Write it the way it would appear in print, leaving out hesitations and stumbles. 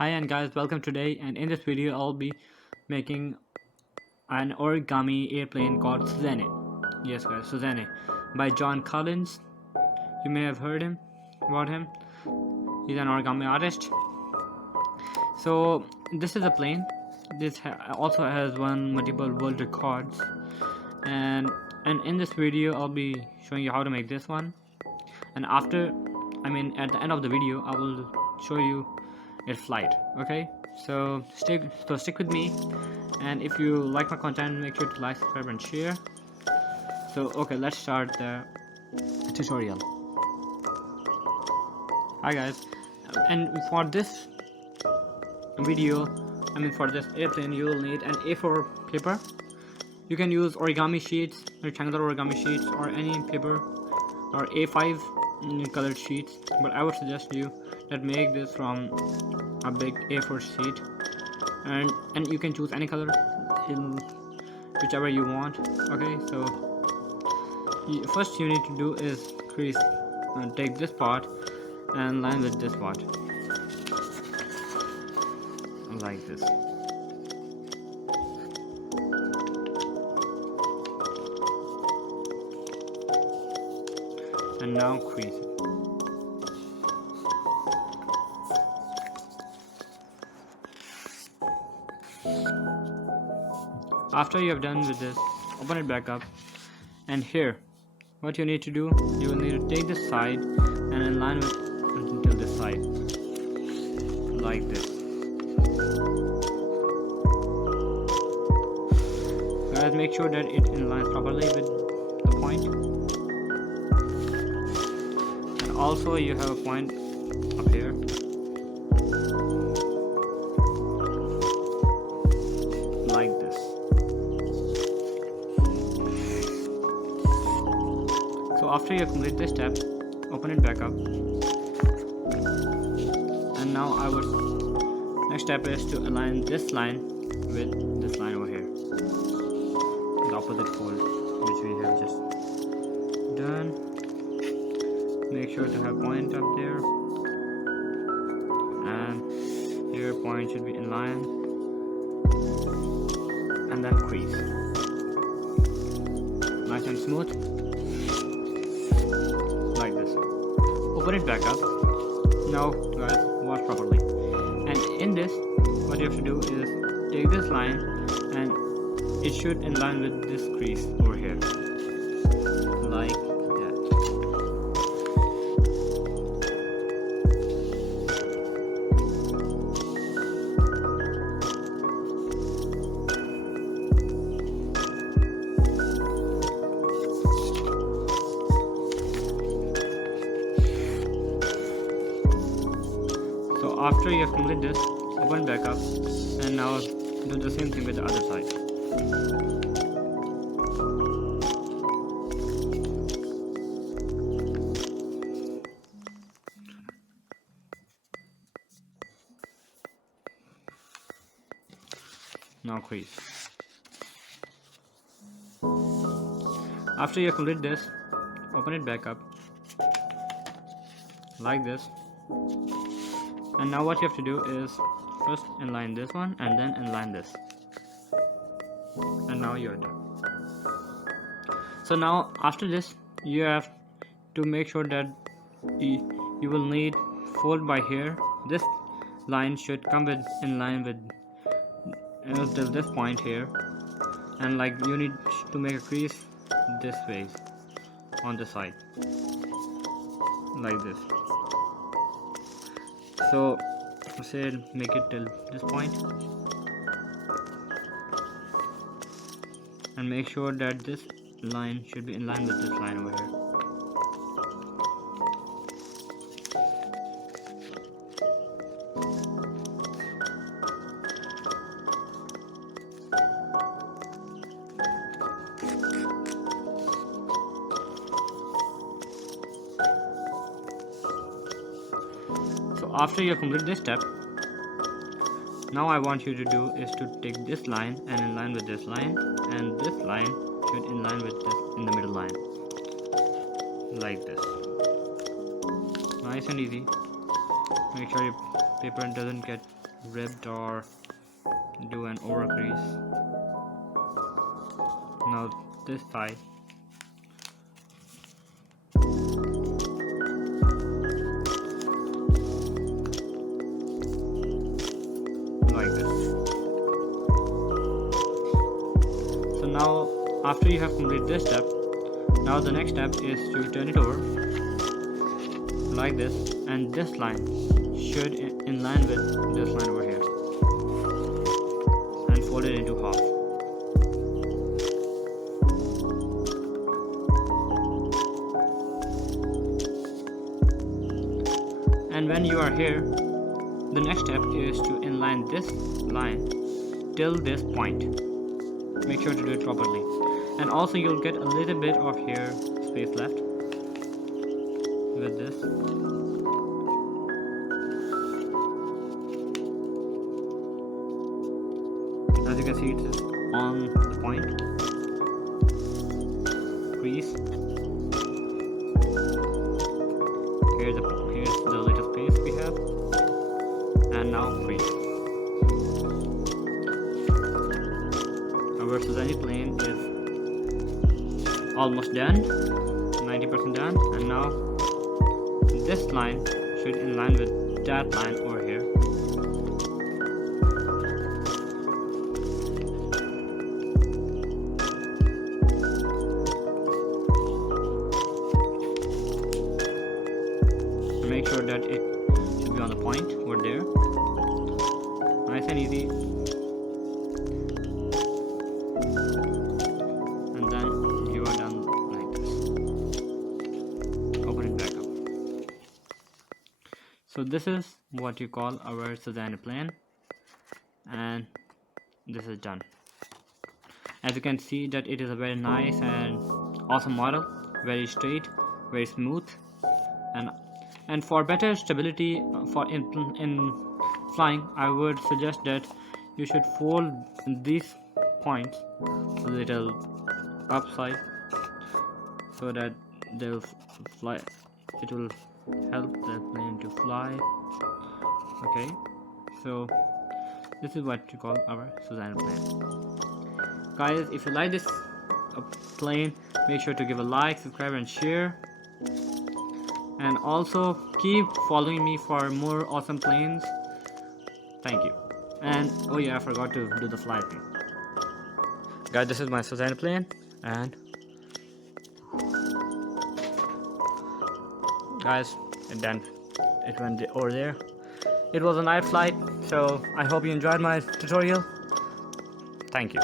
Hi and guys, welcome today, and in this video I'll be making an origami airplane called Suzzane. Yes guys, Suzzane by John Collins. You may have heard about him. He's an origami artist. So this is a plane. This also has won multiple world records, and in this video I'll be showing you how to make this one. And at the end of the video I will show you its flight. Okay, so stick with me, and if you like my content, make sure to like, subscribe and share. So okay, let's start the tutorial. Hi guys, and for this video, for this airplane, you will need an A4 paper. You can use origami sheets, rectangular origami sheets, or any paper, or A5 colored sheets, but I would suggest you that make this from a big A4 sheet, and you can choose any color in whichever you want. Okay, so first you need to do is take this part and line with this part like this, and now crease it. After you have done with this, open it back up, and here what you need to do, you will need to take this side and align it until this side like this. Guys, make sure that it aligns properly with the point, and also you have a point up here. Like this. So after you complete this step, open it back up, and now next step is to align this line with this line over here, the opposite fold which we have just done. Make sure to have point up there, and here point should be in line, and then crease, nice and smooth like this. Open it back up. Now guys, watch properly, and in this what you have to do is take this line, and it should in line with this crease over here like that. So after you have completed this, open back up, and now do the same thing with the other side. Now crease. After you complete this, open it back up like this, and now what you have to do is first inline this one and then inline this, and now you're done. So now after this, you have to make sure that you will need fold by here. This line should come in line with this point here, and like you need to make a crease this way on the side like this. So say make it till this point, and make sure that this line should be in line with this line over here. So after you complete this step, now I want you to do is to take this line and in line with this line, and this line should in line with this in the middle line like this. Nice and easy. Make sure your paper doesn't get ribbed or do an over crease. Now this side. Like this. So now after you have completed this step, now the next step is to turn it over like this, and this line should in line with this line over here, and fold it into half. And when you are here, the next step is to inline this line till this point. Make sure to do it properly. And also you'll get a little bit of here space left with this. As you can see, it is on the point. Crease. Here's the little space we have. And now crease. Our Suzzane plane is almost done, 90% done, and now this line should inline with that line over here. Make sure that it should be on the point over there. Nice and easy. And then you are done like this. Open it back up. So this is what you call our Suzzane plane, and this is done. As you can see that it is a very nice and awesome model, very straight, very smooth, and for better stability in flying, I would suggest that you should fold these points a little upside so that they'll fly. It will help the plane to fly. Okay, so this is what you call our Suzzane plane. Guys, if you like this plane, make sure to give a like, subscribe and share, and also keep following me for more awesome planes. Thank you. And oh yeah, I forgot to do the fly thing. Guys, this is my Suzzane plane, and guys, and then it went over there. It was a night flight, so I hope you enjoyed my tutorial. Thank you.